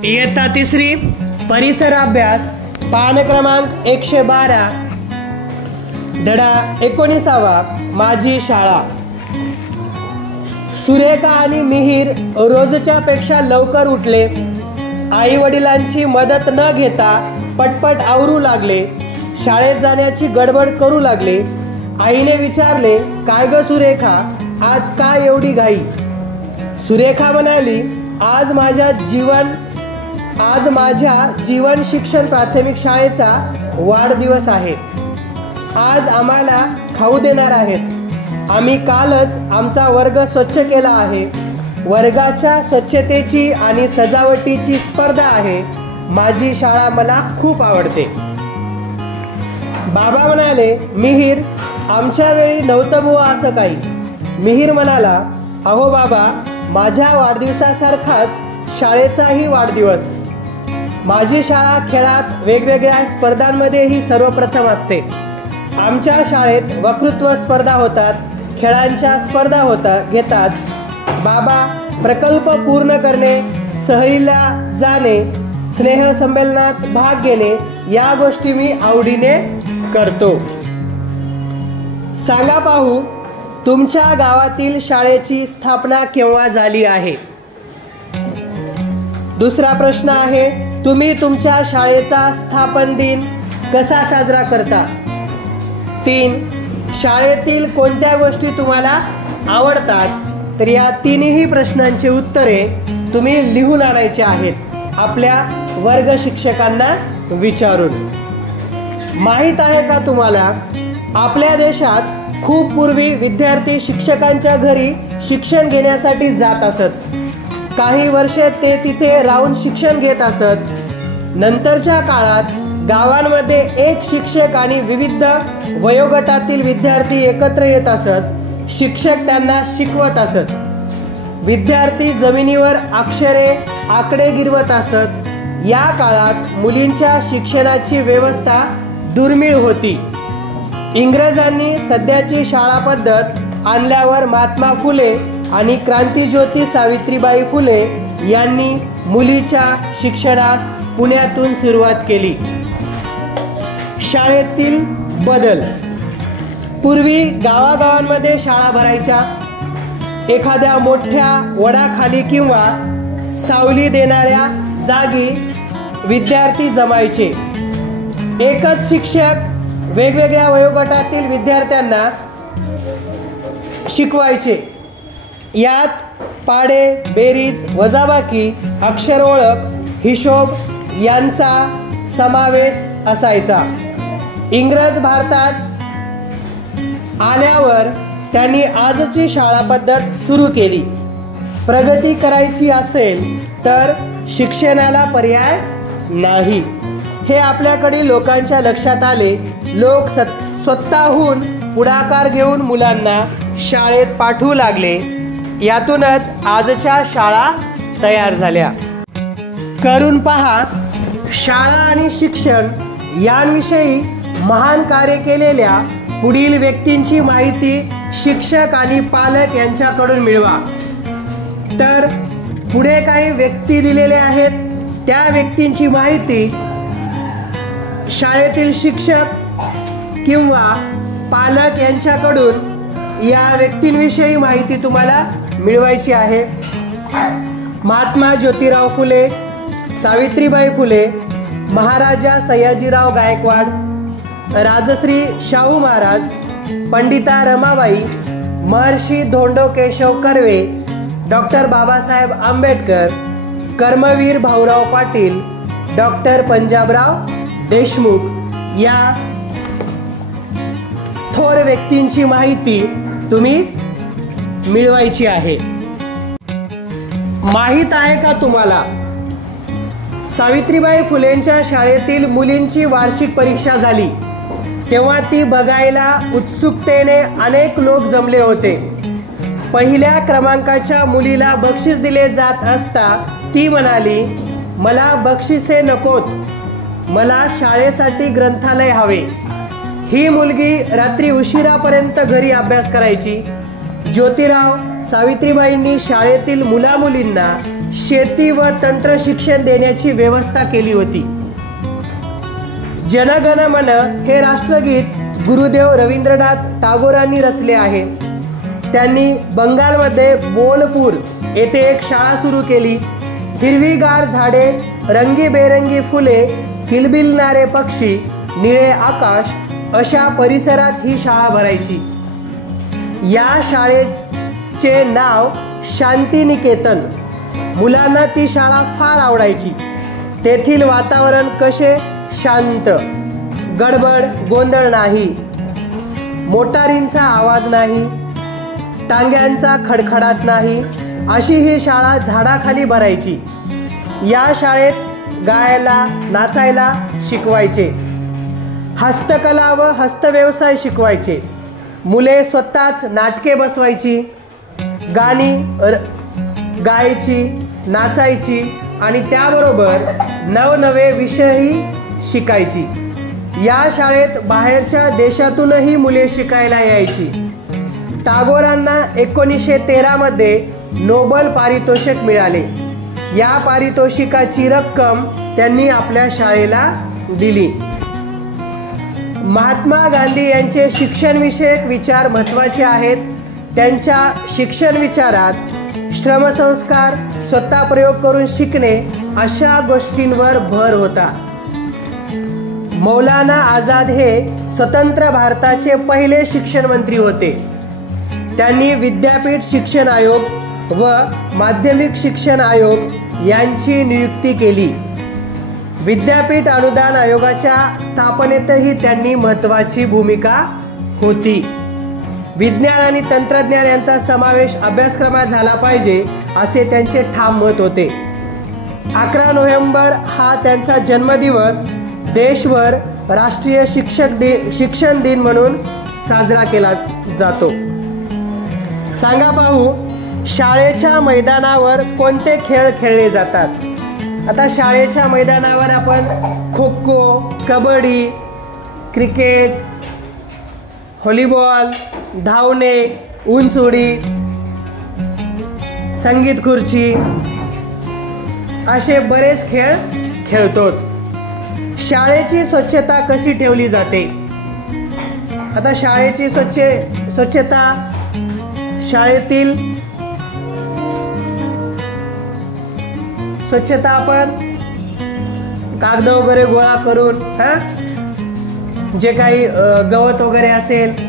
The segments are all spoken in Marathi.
इयत्ता तिसरी परिसर अभ्यास पान क्रमांक 112 धडा 19वा माझी शाळा। सुरेखा आणि मिहिर रोजच्या पेक्षा लवकर उठले। आई वडिलांची मदत न घेता पटपट आवरू लागले। शाळेत जाण्याची गडबड करू लागले। आईने विचारले, काय ग सुरेखा, आज काय एवढी घाई? सुरेखा म्हणाली, आज माझ्या जीवन शिक्षण प्राथमिक शाळेचा वाढदिवस आहे। आज आम्हाला खाऊ देणार आहेत। आम्ही कालच आमचा वर्ग स्वच्छ केला आहे। वर्गाच्या स्वच्छतेची आणि सजावटीची स्पर्धा आहे। माझी शाळा मला खूप आवडते। बाबा म्हणाले, मिहिर, आमच्या वेळी नव्हतं बुवा असं काही। मिहिर म्हणाला, अहो बाबा, माझ्या वाढदिवसासारखाच शाळेचाही वाढदिवस। माझी शाळा खेळात वेगवेगळ्या स्पर्धांमध्येही सर्वप्रथम असते। आमच्या शाळेत वक्तृत्व स्पर्धा होतात, खेळांच्या स्पर्धा घेतात। बाबा, प्रकल्प पूर्ण करणे, सहलीला जाणे, स्नेहसंमेलनात भाग घेणे या गोष्टी मी आवडीने करतो। सांगा पाहू, तुमच्या गावातील शाळेची स्थापना केव्हा झाली आहे? दुसरा प्रश्न आहे, तुम्ही तुमच्या शाळेचा स्थापन दिन कसा साजरा करता? 3. शाळेतील कोणत्या गोष्टी तुम्हाला आवडतात? तर या तिन्ही प्रश्नांची उत्तरे तुम्ही लिहून आणायची आहेत आपल्या वर्ग शिक्षकांना विचारून। माहित आहे का तुम्हाला, आपल्या देशात खूप पूर्वी विद्यार्थी शिक्षकांच्या घरी शिक्षण घेण्यासाठी जात असत। काही वर्षे ते तिथे राहून शिक्षण घेत असत। नंतरच्या काळात गावांमध्ये एक शिक्षक आणि विविध वयोगटातील विद्यार्थी एकत्र येत असत। शिक्षक त्यांना शिकवत असत। विद्यार्थी जमिनीवर आकडे गिरवत असत। या काळात मुलींच्या शिक्षणाची व्यवस्था दुर्मिळ होती। इंग्रजांनी सध्याची शाळा पद्धत आणल्यावर महात्मा फुले आणि क्रांतिज्योती सावित्रीबाई फुले यांनी मुलीच्या शिक्षणास पुण्यातून सुरुवात केली। शाळेतील बदल। पूर्वी गावागावांमध्ये शाळा भरायच्या। एखाद्या मोठ्या वडाखाली किंवा सावली देणाऱ्या जागी विद्यार्थी जमायचे। एकच शिक्षक वेगवेगळ्या वयोगटातील विद्यार्थ्यांना शिकवायचे। यात पाढे, बेरीज, वजाबाकी, अक्षर ओळख, हिशोब यांचा समावेश असायचा। इंग्रज भारतात आल्यावर त्यांनी आजची शाळा पद्धत सुरू केली। प्रगती करायची असेल तर शिक्षणाला पर्याय नाही, हे आपल्याकडील लोकांच्या लक्षात आले। लोक स्वतःहून पुढाकार घेऊन मुलांना शाळेत पाठवू लागले। यातूनच आजच्या शाळा तयार झाल्या। करून पहा, शाळा आणि शिक्षण यांविषयी महान कार्य केलेल्या पुढील व्यक्तींची माहिती शिक्षक आणि पालक यांच्याकडून मिळवा। तर पुढे काही व्यक्ती दिलेल्या आहेत, त्या व्यक्तींची माहिती शाळेतील शिक्षक किंवा पालक यांच्याकडून या व्यक्तींविषयी माहिती तुम्हाला मिळवायची आहे। महात्मा ज्योतिराव फुले, सावित्रीबाई फुले, महाराजा सयाजीराव गायकवाड, राजश्री शाहू महाराज, पंडिता रमाबाई, महर्षी धोंडो केशव कर्वे, डॉक्टर बाबासाहेब आंबेडकर, कर्मवीर भाऊराव पाटील, डॉक्टर पंजाबराव देशमुख या थोर व्यक्तींची माहिती तुम्ही मिळवायची आहे। माहित आहे का तुम्हाला, सावित्रीबाई फुलेंच्या शाळेतील मुलींची वार्षिक परीक्षा झाली तेव्हा ती बघायला उत्सुकतेने अनेक लोक जमले होते। पहिल्या क्रमांकाच्या मुलीला बक्षीस दिले जात असता ती म्हणाली, मला बक्षिसे नकोत, मला शाळेसाठी ग्रंथालय हवे। ही मुलगी रात्री उशिरापर्यंत घरी अभ्यास करायची। ज्योतिराव, सावित्रीबाईंनी शाळेतील मुलामुलींना शेती व तंत्र शिक्षण देण्याची व्यवस्था केली होती. जन गण मन हे राष्ट्रगीत गुरुदेव रवींद्रनाथ टागोरांनी रचले आहे. त्यांनी बंगालमध्ये बोलपूर येथे एक शाळा सुरू केली. हिरवीगार झाडे, रंगीबेरंगी फुले, किलबिलणारे पक्षी, निळे आकाश अशा परिसरात ही शाळा भरायची. या शाळेचे नाव शांतिनिकेतन. मुलांना ती शाळा फार आवडायची. तेथील वातावरण कसे शांत, गडबड गोंधळ नाही, मोटारींचा आवाज नाही, टांग्यांचा खडखडाट नाही, अशी ही शाळा झाडाखाली भरायची. या शाळेत गायला, नाचायला शिकवायचे. हस्तकला व हस्तव्यवसाय शिकवायचे. मुले स्वतःच नाटके बसवायची, गाणी गायची, नाचायची आणि त्याबरोबर नवनवे विषयही शिकायची. या शाळेत बाहेरच्या देशातूनही मुले शिकायला यायची. टागोरांना 1913 मध्ये नोबल पारितोषिक मिळाले. या पारितोषिकाची रक्कम त्यांनी आपल्या शाळेला दिली. महात्मा गांधी यांचे शिक्षणविषयक विचार महत्त्वाचे आहेत. त्यांच्या शिक्षण विचारात श्रमसंस्कार, स्वतः प्रयोग करून शिकणे अशा गोष्टींवर भर होता. मौलाना आझाद हे स्वतंत्र भारताचे पहिले शिक्षण मंत्री होते. त्यांनी विद्यापीठ शिक्षण आयोग व माध्यमिक शिक्षण आयोग यांची नियुक्ती केली. विद्यापीठ अनुदान आयोगाच्या स्थापनेतही त्यांनी महत्त्वाची भूमिका होती. विज्ञान आणि तंत्रज्ञान यांचा समावेश अभ्यासक्रमात झाला पाहिजे असे त्यांचे ठाम मत होते. 11 नोव्हेंबर हा त्यांचा जन्मदिवस देशभर राष्ट्रीय शिक्षण दिन म्हणून साजरा केला जातो. सांगा पाहू, शाळेच्या मैदानावर कोणते खेळ खेळले जातात? आता शाळेच्या मैदानावर आपण खो खो, कबड्डी, क्रिकेट, व्हॉलीबॉल, धावणे, उंचउडी, संगीत खुर्ची असे बरेच खेळ खेळतो. शाळेची स्वच्छता कशी ठेवली जाते? आता शाळेची स्वच्छता शाळेतील स्वच्छता आपण कागद वगैरे गोळा करून जे काही गवत वगैरे असेल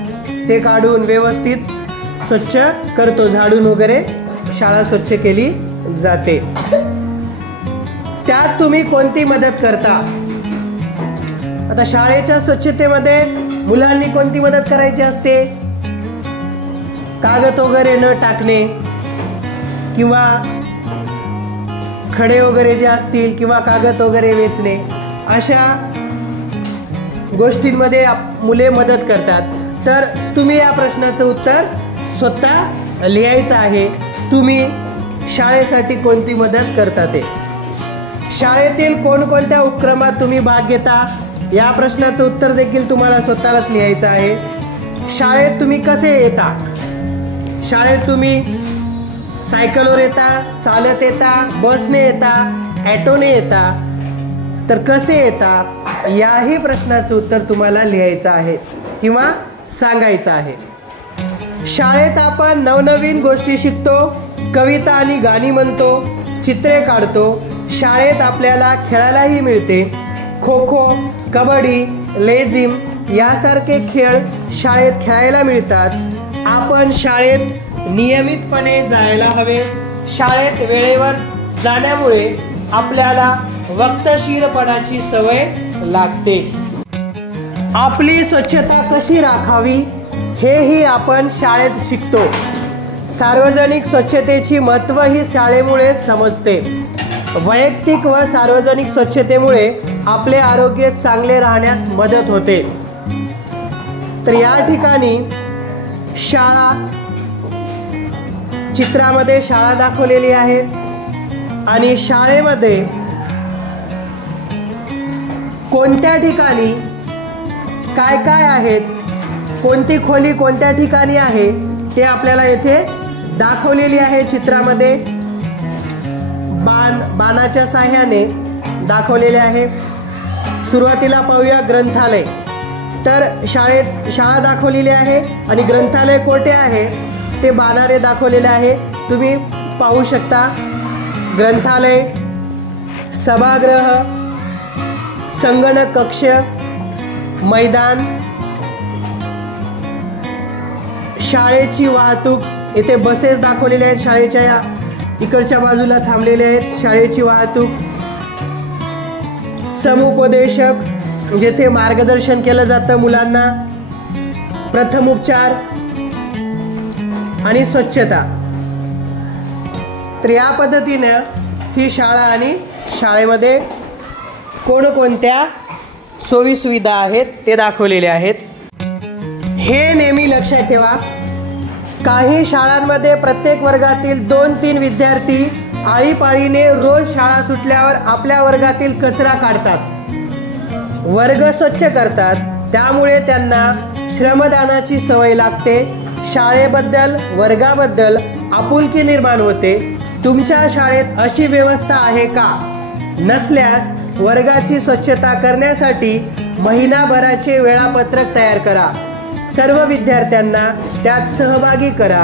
ते काढून व्यवस्थित स्वच्छ करतो. झाडून वगैरे शाळा स्वच्छ केली जाते. त्यात तुम्ही कोणती मदत करता? आता शाळेच्या स्वच्छतेमध्ये मुलांनी कोणती मदत करायची असते? कागद वगैरे न टाकणे किंवा खडे वगैरे जे असतील किंवा कागद वगैरे वेचणे अशा गोष्टींमध्ये मुले मदत करतात. तर तुम्ही या प्रश्नाचं उत्तर स्वतः लिहायचं आहे. तुम्ही शाळेसाठी कोणती मदत करता ते. शाळेतील कोणकोणत्या उपक्रमात तुम्ही भाग घेता या प्रश्नाचं उत्तर देखील तुम्हाला स्वतःलाच लिहायचं आहे. शाळेत तुम्ही कसे येता? शाळेत तुम्ही सायकलवर येता, चालत येता, बसने येता, ॲटोने येता, तर कसे येता याही प्रश्नाचं उत्तर तुम्हाला लिहायचं आहे किंवा सांगायचं आहे. शाळेत आपण नवनवीन गोष्टी शिकतो, कविता आणि गाणी म्हणतो, चित्रे काढतो. शाळेत आपल्याला खेळायलाही मिळते. खो खो, कबड्डी, लेझिम यासारखे खेळ शाळेत खेळायला मिळतात. आपण शाळेत नियमितपणे जायला हवे. शाळेत वेळेवर जाण्यामुळे आपल्याला वक्तशीरपणाची सवय लागते. आपली स्वच्छता कशी राखावी हेही आपण शाळेत शिकतो. सार्वजनिक स्वच्छतेची महत्त्व ही शाळेमुळे समजते. वैयक्तिक व सार्वजनिक स्वच्छतेमुळे आपले आरोग्य चांगले राहण्यास मदत होते. तर या ठिकाणी शाळा चित्रामध्ये शाळा दाखवलेली आहे आणि शाळेमध्ये कोणत्या ठिकाणी काय काय आहेत, कोणती खोली कोणत्या ठिकाणी आहे ते आपल्याला येथे दाखवलेली आहे चित्रामध्ये बाणाच्या साह्याने दाखवलेले आहे। सुरुवातीला पाहूया ग्रंथालय। तर शाळा दाखवलेली आहे आणि ग्रंथालय कोठे आहे ते बाणाने दाखवलेले आहे, तुम्ही पाहू शकता। ग्रंथालय, सभागृह, संगणक कक्ष, मैदान, शाळेची वाहतूक, इथे बसेस दाखवलेल्या आहेत, शाळेच्या या इकडच्या बाजूला थांबलेले आहेत, शाळेची वाहतूक, समुपदेशक जेथे मार्गदर्शन केलं जातं मुलांना, प्रथमोपचार आणि स्वच्छता। तर या पद्धतीने ही शाळा आणि शाळेमध्ये कोणकोणत्या सोयी सुविधा आहेत ते दाखवलेले आहेत। हे नेहमी लक्षात ठेवा, काही शाळांमध्ये प्रत्येक वर्गातील 2-3 विद्यार्थी आळीपाळीने रोज शाळा सुटल्यावर आपल्या वर्गातील कचरा काढतात, वर्ग स्वच्छ करतात, त्यामुळे त्यांना श्रमदानाची सवय लागते, शाळेबद्दल वर्गाबद्दल आपुलकी निर्माण होते। तुमच्या शाळेत अशी व्यवस्था आहे का? नसल्यास वर्गाची स्वच्छता करण्यासाठी महिनाभराचे वेळापत्रक तयार करा, सर्व विद्यार्थ्यांना त्यात सहभागी करा।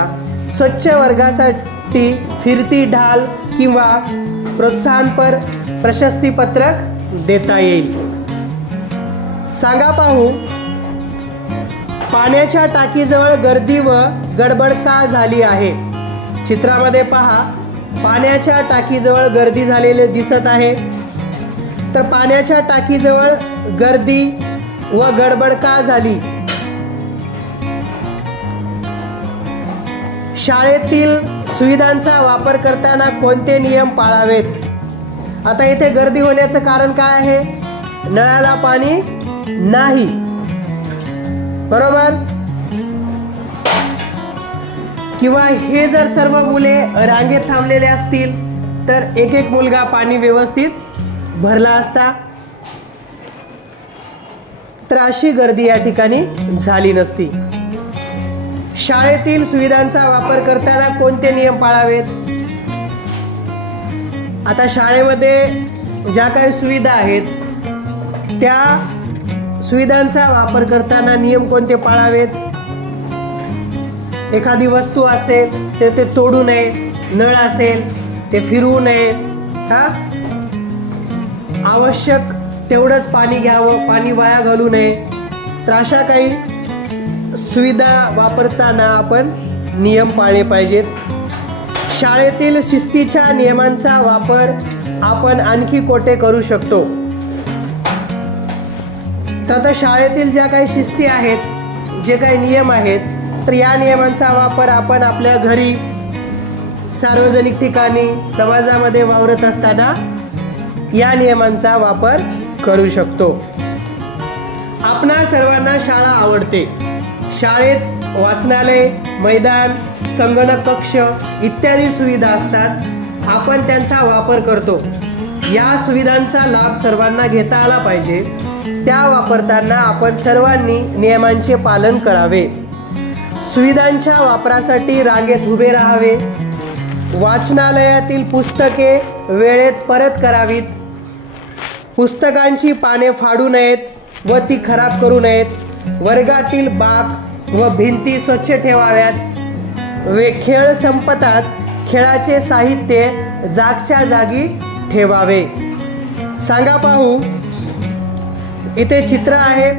स्वच्छ वर्गासाठी फिरती ढाल किंवा प्रोत्साहनपर प्रशस्तीपत्रक देता येईल। सांगा पाहू, पाण्याच्या टाकीजवळ गर्दी व गडबड का झाली आहे? चित्रामध्ये पहा, पाण्याच्या टाकीजवळ गर्दी झालेली दिसत आहे। तर पाण्याच्या टाकीजवळ गर्दी व गडबड का झाली? शाळेतील सुविधांचा वापर करताना कोणते नियम पाळावेत? आता इथे गर्दी होण्याचं कारण काय आहे? नळाला पाणी नाही, बरोबर? किंवा हे जर सर्व मुले रांगेत थांबलेले असतील तर एक एक मुलगा पाणी व्यवस्थित भरला असता, तर अशी गर्दी या ठिकाणी झाली नसती। शाळेतील सुविधांचा वापर करताना कोणते नियम पाळावेत? आता शाळेमध्ये ज्या काही सुविधा आहेत त्या सुविधांचा वापर करताना नियम कोणते पाळावेत? एखादी वस्तू असेल तर ते तोडू नये, नळ असेल ते फिरवू नये, आवश्यक तेवढंच पाणी घ्यावं, पाणी वाया घालू नये। तर अशा काही सुविधा वापरताना आपण नियम पाळले पाहिजेत। शाळेतील शिस्तीच्या नियमांचा वापर आपण आणखी कोठे करू शकतो? तर आता शाळेतील ज्या काही शिस्ती आहेत, जे काही नियम आहेत, तर या नियमांचा वापर आपण आपल्या घरी, सार्वजनिक ठिकाणी, समाजामध्ये वावरत असताना या नियमांचा वापर करू शकतो। आपणा सर्वांना शाळा आवडते। शाळेत वाचनालय, मैदान, संगणक कक्ष इत्यादी सुविधा असतात, आपण त्यांचा वापर करतो। या सुविधांचा लाभ सर्वांना घेता आला पाहिजे, त्या वापरताना आपण सर्वांनी नियमांचे पालन करावे। सुविधांच्या वापरासाठी रांगेत उभे राहावे, वाचनालयातील पुस्तके वेळेत परत करावीत, पुस्तकांची पाने फाडू नयेत व ती खराब करू नयेत, वर्गातील बाक व भिंती स्वच्छ ठेवाव्यात, खेळ संपताच खेळाचे साहित्य जागच्या जागी ठेवावे। सांगा पाहू, इथे चित्र आहे,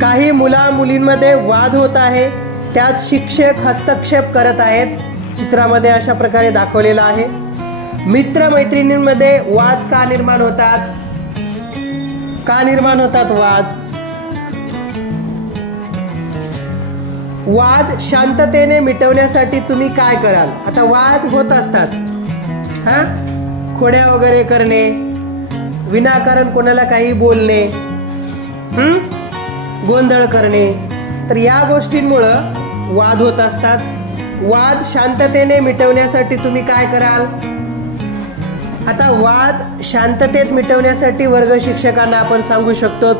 काही मुला मुलींमध्ये वाद होत आहे, त्यात शिक्षक हस्तक्षेप करत आहेत। चित्रामध्ये अशा प्रकारे दाखवलेला आहे। मित्र मैत्रिणींमध्ये वाद का निर्माण होतात? का निर्माण होतात वाद? वाद शांततेने मिटवण्यासाठी तुम्ही काय कराल? आता वाद होत असतात, खोड्या वगैरे करणे, विनाकारण कोणाला काही बोलणे, गोंधळ करणे, तर या गोष्टींमुळं वाद होत असतात। वाद शांततेने मिटवण्यासाठी तुम्ही काय कराल? आता वाद शांततेत मिटवण्यासाठी वर्ग शिक्षकांना आपण सांगू शकतो,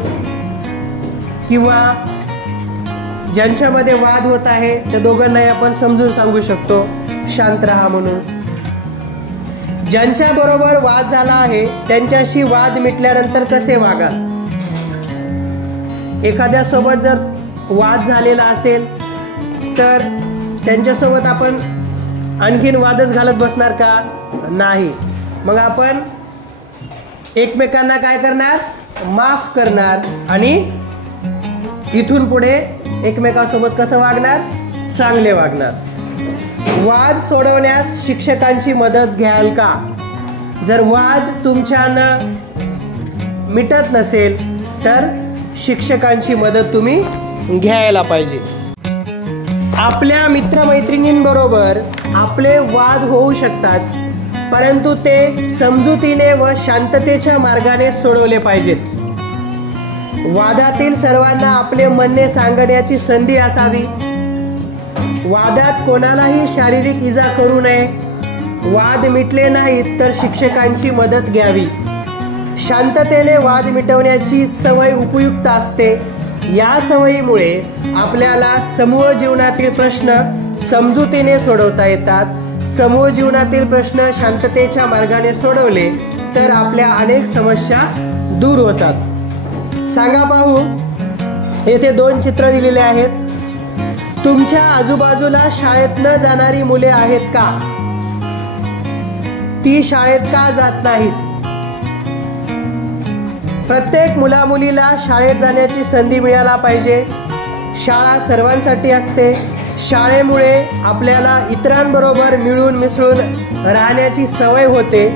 किंवा ज्यांच्यामध्ये वाद होत आहे त्या दोघांनाही आपण समजून सांगू शकतो शांत राहा म्हणून. ज्यांच्या बरोबर वाद झाला आहे त्यांच्याशी वाद मिटल्यानंतर कसे वागा. एखाद्यासोबत जर वाद झालेला असेल तर त्यांच्यासोबत आपण आणखीन वादच घालत बसणार का. नाही. मग आपण एकमेकांना काय करणार, माफ करणार आणि इथून पुढे एकमेकांसोबत कसं वागणार, चांगले वागणार. वाद सोडवण्यास शिक्षकांची मदत घ्याल का. जर वाद तुमच्यानं मिटत नसेल तर शिक्षकांची मदत तुम्ही घ्यायला पाहिजे. आपल्या मित्रमैत्रिणींबरोबर आपले वाद होऊ शकतात, परंतु ते समजुतीने व शांततेच्या मार्गाने सोडवले पाहिजेत. वादातील सर्वांना आपले म्हणणे सांगण्याची संधी असावी. वादात कोणालाही शारीरिक इजा करू नये. वाद मिटले नाहीत तर शिक्षकांची मदत घ्यावी. शांततेने वाद मिटवण्याची सवय उपयुक्त असते. या सवयीमुळे आपल्याला समूह जीवनातील प्रश्न समजुतीने सोडवता येतात. समूह जीवनातील प्रश्न शांततेच्या मार्गाने सोडवले तर आपल्या अनेक समस्या दूर होतात. सांगा पाहू, येथे 2 चित्र दिलेले आहेत. तुमच्या आजूबाजूला शाळेत न जाणारी मुले आहेत का. ती शाळेत का जात नाहीत. प्रत्येक मुलामुलीला शाळेत जाण्याची संधी मिळायला पाहिजे. शाळा सर्वांसाठी असते. शाळेमुळे आपल्याला इतरांबरोबर मिळून मिसळून राहण्याची सवय होते.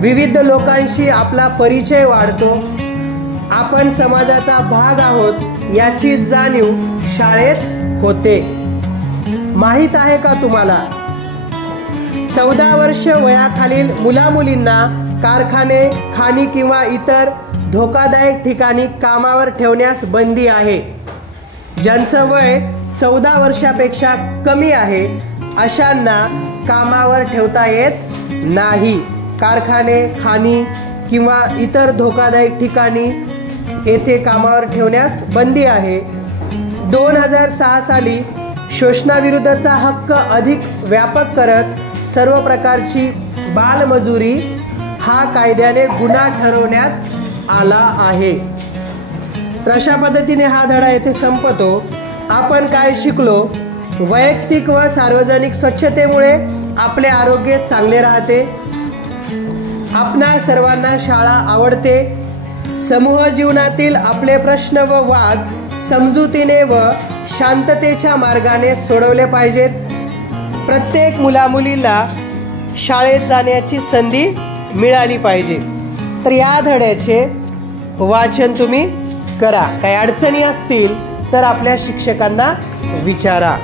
विविध लोकांशी आपला परिचय वाढतो. आपण समाजाचा भाग आहोत याची जाणीव शाळेत होते. माहीत आहे का तुम्हाला, 14 वर्ष वयाखालील मुलामुलींना कारखाने, खाणी किंवा इतर धोकादायक ठिकाणी कामावर ठेवण्यास बंदी आहे. ज्यांचं वय 14 वर्षापेक्षा कमी आहे अशांना कामावर ठेवता येत नाही. कारखाने, खाणी किंवा इतर धोकादायक ठिकाणी येथे कामावर ठेवण्यास बंदी आहे. 2006 साली शोषणाविरुद्धचा हक्क अधिक व्यापक करत सर्व प्रकारची बालमजुरी हा कायद्याने गुन्हा ठरवण्यात आला आहे. तर अशा पद्धतीने हा धडा येथे संपतो. आपण काय शिकलो. वैयक्तिक व सार्वजनिक स्वच्छतेमुळे आपले आरोग्य चांगले राहते. आपणा सर्वांना शाळा आवडते. समूह जीवनातील आपले प्रश्न व वाद समजुतीने व शांततेच्या मार्गाने सोडवले पाहिजेत. प्रत्येक मुलामुलीला शाळेत जाण्याची संधी मिळाली पाहिजे. तर या धड्याचे वाचन तुम्ही करा. काही अडचणी असतील तर आपल्या शिक्षकांना विचारा.